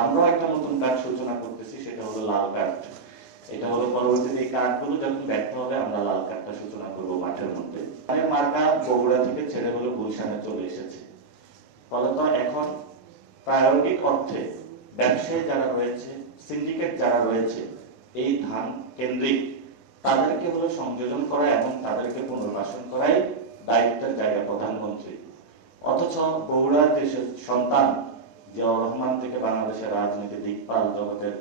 আমরাও একটা নতুন কাজ সূচনা করতেছি, সেটা হলো লাল কার্ড। এটা হলো পরবর্তীতে এই কার্ডগুলো যখন ব্যর্থ হবে আমরা লাল কার্ডটা সূচনা করব মাঠের মধ্যে। মার্কা বগুড়া থেকে ছেড়ে হলো গুলশানে চলে এসেছে। ফলত এখন প্রায়োগিক অর্থে ব্যবসায়ী যারা রয়েছে, সিন্ডিকেট যারা রয়েছে এই ধান কেন্দ্রিক, তাদেরকে হলো সংযোজন করা এবং তাদেরকে পুনর্বাসন করাই দায়িত্বের জায়গা প্রধানমন্ত্রী। অথচ বগুড়ার যে সন্তান জিয়াউর রহমান থেকে বাংলাদেশের রাজনীতি দিকপাল জগতের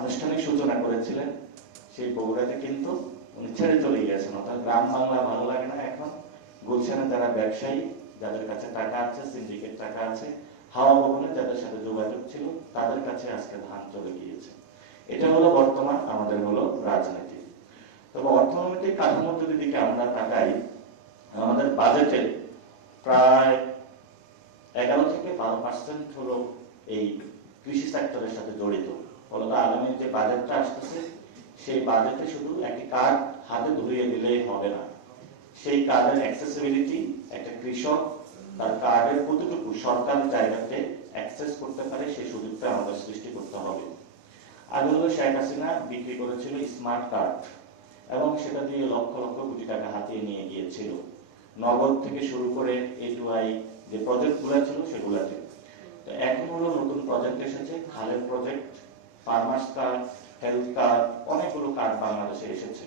আনুষ্ঠানিক সূচনা করেছিলেন, সেই বগুড়াতে কিন্তু উনি ছেড়ে চলে গিয়েছেন। অর্থাৎ গ্রাম বাংলা ভালো লাগে না এখন, গুলশানে যারা ব্যবসায়ী, যাদের কাছে টাকা আছে, সিন্ডিকেট টাকা আছে, হাওয়া ভবনে যাদের সাথে যোগাযোগ ছিল, তাদের কাছে আজকে ধান চলে গিয়েছে। এটা হলো বর্তমান আমাদের হলো রাজনীতি। তবে অর্থনৈতিক কাঠামোর যদি দিকে আমরা তাকাই, আমাদের বাজেটে প্রায় 11 থেকে 12% হলো এই কৃষি সেক্টরের সাথে জড়িত। ফলত আগামী যে বাজেটটা আসতেছে, সেই বাজেটে শুধু একটি কার্ড হাতে ধরিয়ে দিলেই হবে না। সেই কার্ডের অ্যাক্সেসিবিলিটি, একটা কৃষক তার কার্ডের কতটুকু সরকার জায়গাতে অ্যাক্সেস করতে পারে সেই সুযোগটা আমাদের সৃষ্টি করতে হবে। আগে হলো শেখ হাসিনা বিক্রি করেছিল স্মার্ট কার্ড এবং সেটা দিয়ে লক্ষ লক্ষ কোটি টাকা হাতিয়ে নিয়ে গিয়েছিল, নগদ থেকে শুরু করে A2I যে প্রজেক্টগুলো ছিল সেগুলোতে। তো এখন হলো নতুন প্রজেক্ট এসেছে, খালের project, farmers card, health card, অনেকগুলো কার্ড বাংলাদেশে এসেছে।